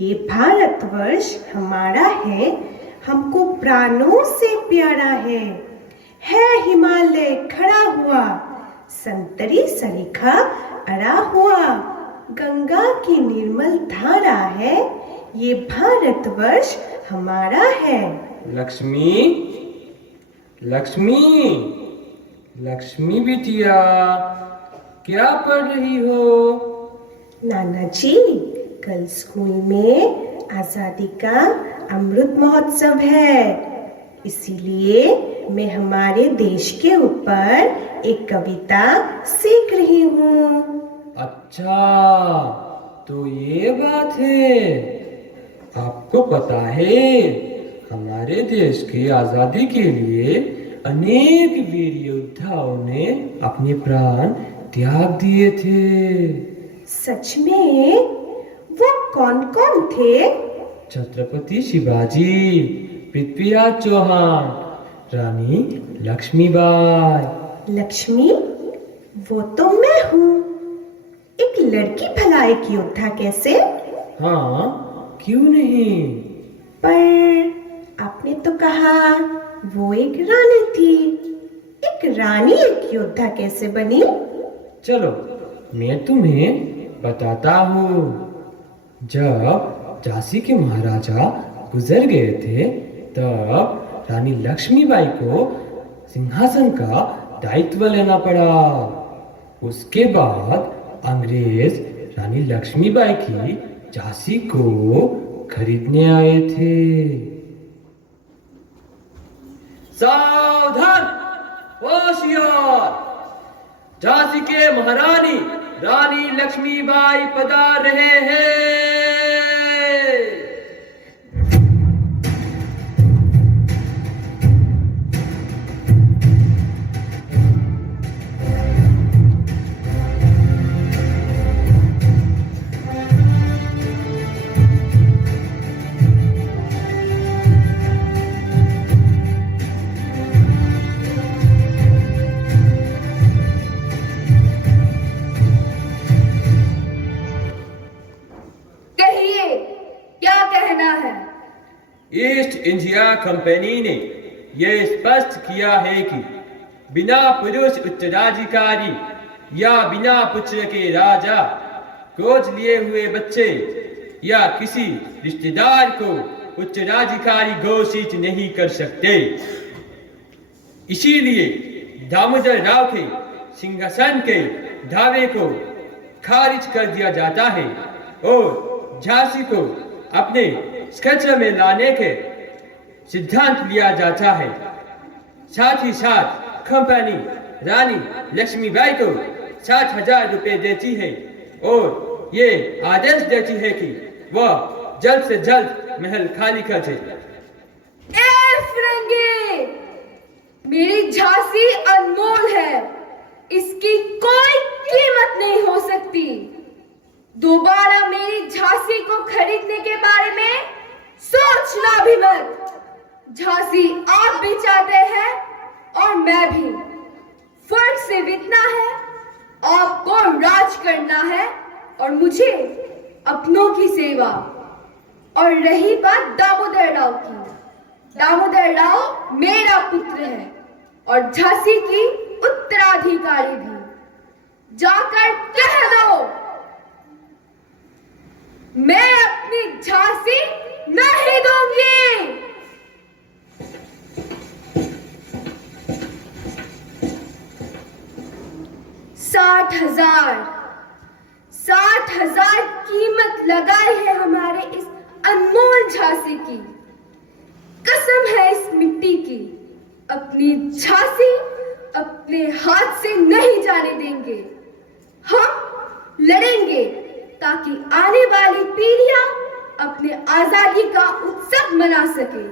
ये भारतवर्ष हमारा है, हमको प्राणों से प्यारा है हिमालय खड़ा हुआ, संतरी सरीखा अड़ा हुआ, गंगा की निर्मल धारा है, ये भारतवर्ष हमारा है। लक्ष्मी, लक्ष्मी, लक्ष्मी बिटिया, क्या पढ़ रही हो? नाना जी, कल स्कूल में आजादी का अमृत महोत्सव है, इसीलिए मैं हमारे देश के ऊपर एक कविता सीख रही हूँ। अच्छा, तो ये बात है। आपको पता है, हमारे देश की आजादी के लिए अनेक वीर योद्धाओं ने अपने प्राण त्याग दिए थे। सच में? वो कौन कौन थे? छत्रपति शिवाजी, पृथ्वीराज चौहान, रानी लक्ष्मीबाई। लक्ष्मी? वो तो मैं हूँ। एक लड़की भला एक योद्धा कैसे? हाँ, क्यों नहीं? पर आपने तो कहा वो एक रानी थी। एक रानी एक योद्धा कैसे बनी? चलो, मैं तुम्हें बताता हूँ। जब झांसी के महाराजा गुजर गए थे, तब रानी लक्ष्मीबाई को सिंहासन का दायित्व लेना पड़ा। उसके बाद अंग्रेज रानी लक्ष्मीबाई की झांसी को खरीदने आए थे। सावधान, होशियार! झांसी के महारानी रानी लक्ष्मीबाई पधार रहे हैं। ईस्ट इंडिया कंपनी ने यह स्पष्ट किया है कि बिना पुरुष उत्तराधिकारी या बिना पुत्र के राजा गोद लिए हुए बच्चे या किसी रिश्तेदार को उत्तराधिकारी घोषित नहीं कर सकते। इसीलिए दामोदर राव के सिंहासन के दावे को खारिज कर दिया जाता है और झांसी को अपने क्षेत्र में लाने के सिद्धांत लिया जाता है। साथ ही साथ कंपनी रानी लक्ष्मीबाई को 60,000 रुपए देती है और ये आदेश देती है कि वह जल्द से जल्द महल खाली कर दे। फिरंगी, मेरी झांसी अनमोल है, इसकी कोई कीमत नहीं हो सकती। दोबारा मेरी झांसी को खरीदने के बारे में सोचना भी मत। झांसी आप भी चाहते हैं और मैं भी। फर्क सिर्फ इतना है, आपको राज करना है और मुझे अपनों की सेवा। और रही बात दामोदर राव की, दामोदर राव मेरा पुत्र है और झांसी की उत्तराधिकारी भी। जाकर कह दो, मैं अपनी झांसी नहीं दूंगी। 60,000 कीमत लगाई है हमारे इस अनमोल झांसी की। कसम है इस मिट्टी की, अपनी झांसी अपने हाथ से नहीं जाने देंगे। हम लड़ेंगे ताकि आने वाली पीढ़ियां अपने आजादी का उत्सव मना सके।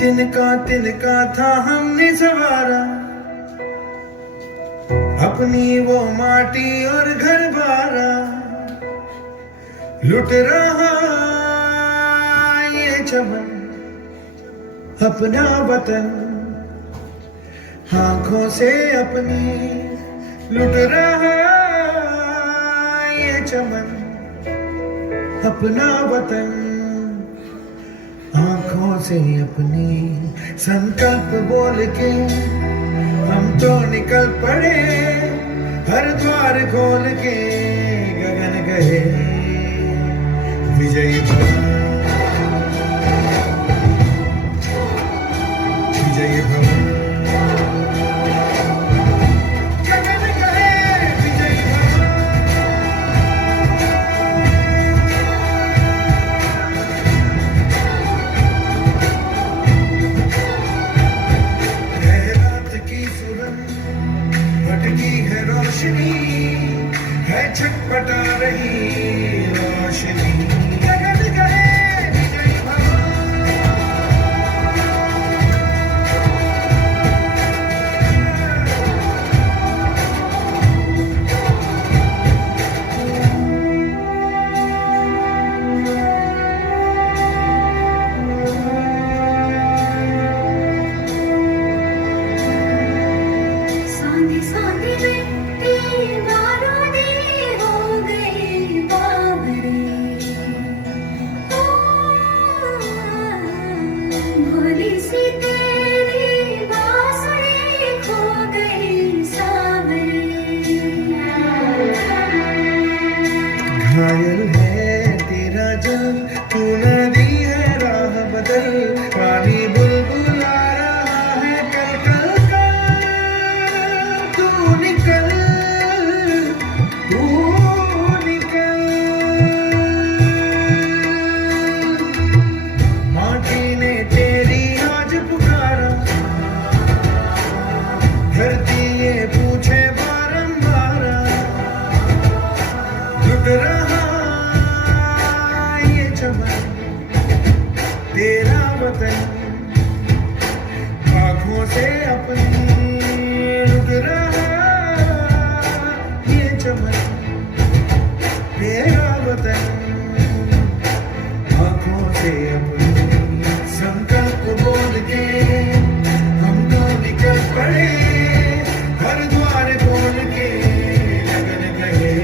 तिनका था हमने सवारा, अपनी वो माटी और घर बारा। लुट रहा ये चमन अपना वतन, आंखों से अपनी लुट रहा ये चमन अपना वतन, आंखों से अपनी संकल्प बोल के हम तो निकल पड़े, हर द्वार खोल के गगन गए विजयी भव, विजयी भव, गगन गए विजयी भव। है रात की सुरंग, भटकी है रोशनी, है छटपटा रही रोशनी, गगन गए विजयी भव। सांधे सांधे में दीवारों दे हो गई बावरे, ओ भोली सी तेरी बांसुरी खो गई सावरे। घायल है तेरा जल, तू नदी है राह बदल, पानी बुलबुला रहा है कल कल कल, तू निकल, तू निकल। माटी ने तेरी आज पुकारा, धरती ये पूछे बारंबार, लुट रहा ये चमन तेरा वतन, आँखों से अपनी लुट रहा ये चमन तेरा वतन, आँखों से अपनी संकल्प बोल के हम तो निकल पड़े, हर द्वार खोल के गगन गए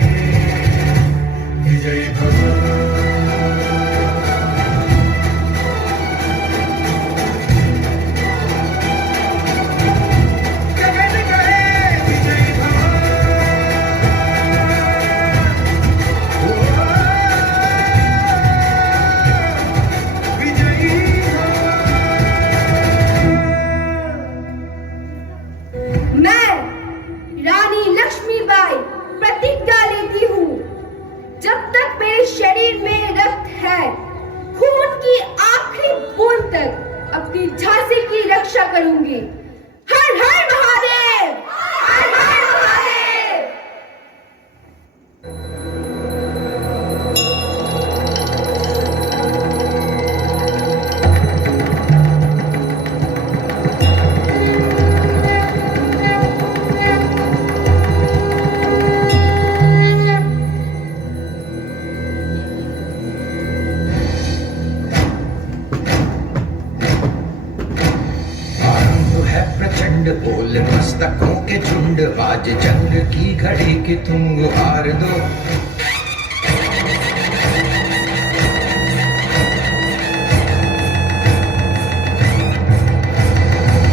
विजयी भव। गगन गए विजयी भव। ओ, विजयी भव। मैं रानी लक्ष्मीबाई प्रतिज्ञा लेती हूँ, जब तक मेरे शरीर में रक्त है, खून की आखिरी बूंद तक अपनी झांसी की रक्षा करूंगी। हर हर महादेव, हर हर महादेव। आरंभ है प्रचंड बोल मस्तकों के झुंड, आज जंग की घड़ी की तुम गुहार दो।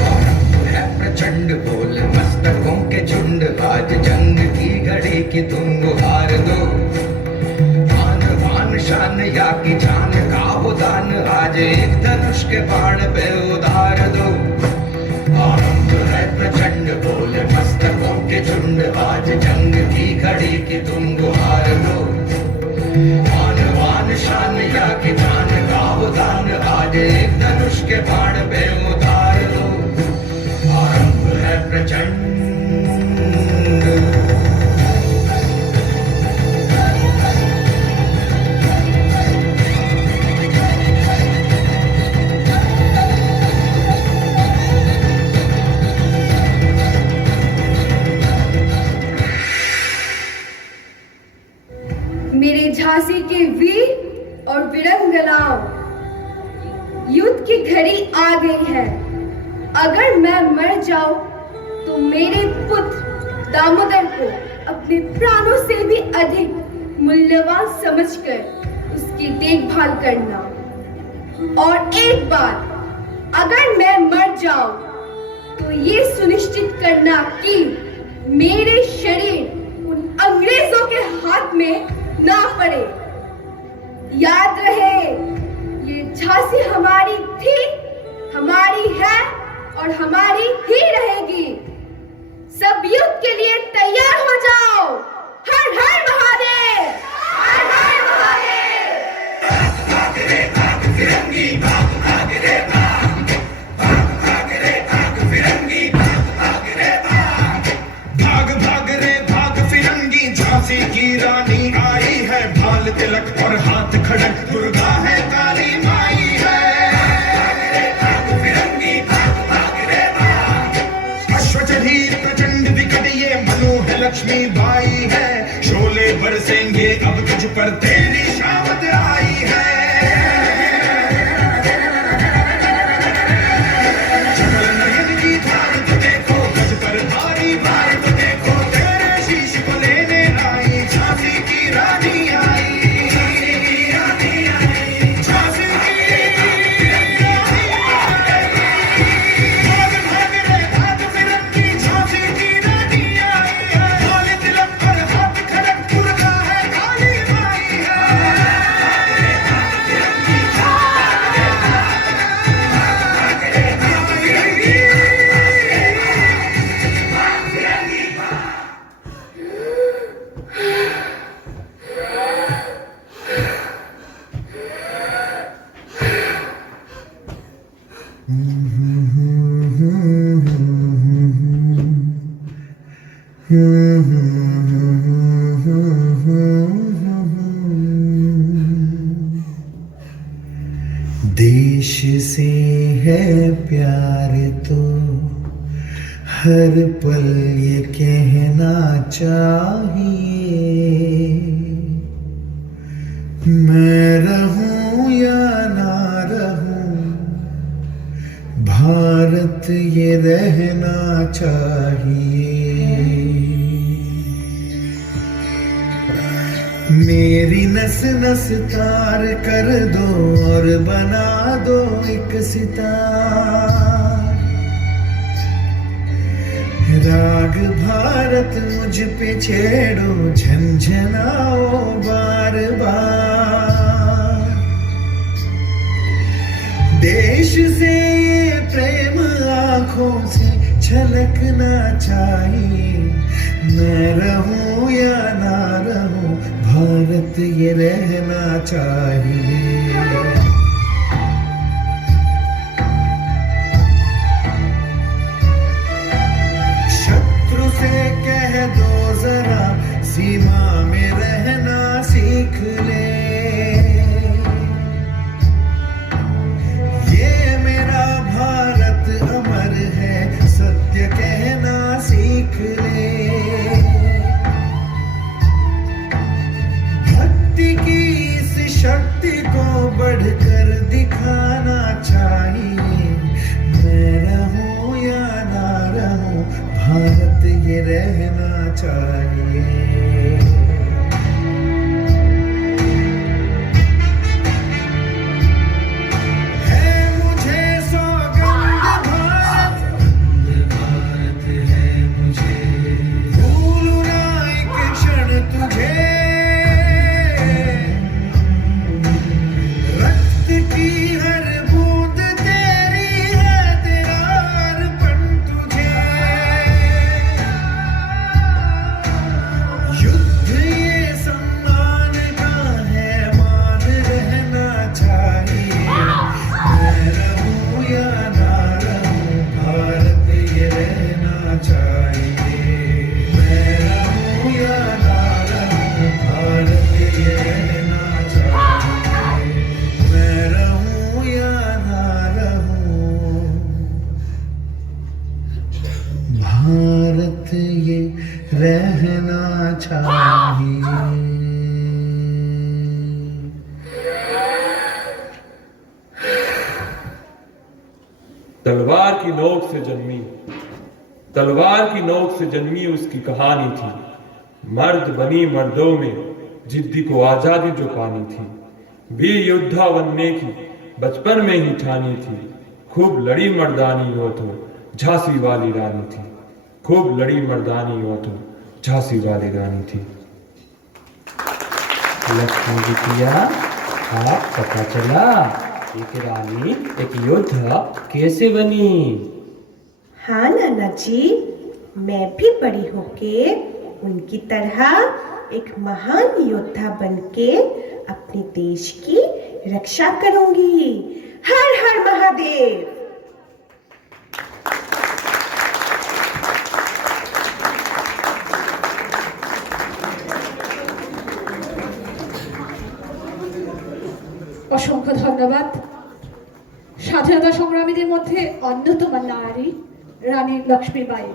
आरंभ है प्रचंड बोल मस्तकों के झुंड, आज जंग की घड़ी की तुम गुहार दो। आन बान शान या की जान का हो दान, आज एक धनुष के बाण पे उधार दो। आरंभ है प्रचंड बोल मस्तकों के झुंड, आज जंग की घड़ी की तुम गुहार दो। आन बान शान या की जान का हो दान, आज एक धनुष के बाण पे उतार दो। आरंभ है प्रचंड। मेरे झांसी के वीर और वीरंगनाओं, युद्ध की घड़ी आ गई है। अगर मैं मर जाऊं तो मेरे पुत्र दामोदर को अपने प्राणों से भी अधिक मूल्यवान समझकर उसकी देखभाल करना। और एक बात, अगर मैं मर जाऊं तो ये सुनिश्चित करना कि मेरे शरीर उन अंग्रेजों के हाथ में ना पड़े। याद रहे, ये झांसी हमारी थी, हमारी है और हमारी ही रहेगी। सब युद्ध के लिए तैयार हो जाओ। हर हर महादेव, हर हर महादेव। भाग रे भाग फिरंगी भाग भाग रे भाग भाग रे भाग फिरंगी भाग रे भाग भाग रे भाग फिरंगी झांसी की रानी आई है भाल तिलक और हाथ खड़क दुर्गा है काली माई है भाग फिरंगी भाग रे भाग अश्वचरी प्रचंड विकट ये मनु है लक्ष्मी बाई है शोले बरसेंगे अब तुझ पर तेरी शामत आई है चकल नयन की धार तो देखो गज पर भारी भार तो देखो तेरे शीश को लेने आई झांसी की रानी आई झांसी की भाग भाग रे भाग फिरंगी झांसी की रानी आई है लाल तिलक पर हाथ खड़क दुर्गा है काली माई है देश से है प्यार तो हर पल ये कहना चाहिए मैं रहूं या ना रहूं भारत ये रहना चाहिए मेरी नस नस तार कर दो और बना दो एक सितार राग भारत मुझ पे छेड़ो झंझनाओ बार बार देश से ये प्रेम आंखों से छलकना चाहिए मैं रहूं या ना रहूं भारत ये रहना चाहिए शत्रु से कह दो जरा सीमा में रहना सीख ले ये मेरा भारत अमर है सत्य कहना सीख ले भक्ति की इस शक्ति को बढ़कर दिखाना चाहिए मैं रहूं या ना रहूं भारत ये रहना चाहिए है मुझे सौगंध भारत है मुझे भूलूं ना एक क्षण तुझे रक्त की हर बूंद तेरी है तेरा अर्पण तुझे युद्ध ये सम्मान का है मान रहना चाहिए मैं रहूं या ना रहूं भारत ये रहना चाहिए मैं रहूं या ना रहूं भारत ये रहना चाहिए मैं रहूं या ना रहूं भारत ये रहना चाहिए तलवार की नोक से जन्मी तलवार की नोक से जन्मी उसकी कहानी थी। मर्द बनी मर्दों में जिद्दी को आजादी जो पानी थी। वीर योद्धा बनने की बचपन में ही ठानी थी। खूब लड़ी मर्दानी हो तो झांसी वाली रानी थी। खूब लड़ी मर्दानी हो तो झांसी वाली रानी थी। लक्ष्मी बिटिया, आप पता चला एक रानी एक योद्धा कैसे बनी? हाँ नाना जी, मैं भी बड़ी होके उनकी तरह एक महान योद्धा बनके अपने देश की रक्षा करूंगी। हर हर महादेव। অসংখ্য ধন্যবাদ। স্বাধীনতা সংগ্রামীদের মধ্যে অন্যতম নারী রানী লক্ষ্মীবাঈ।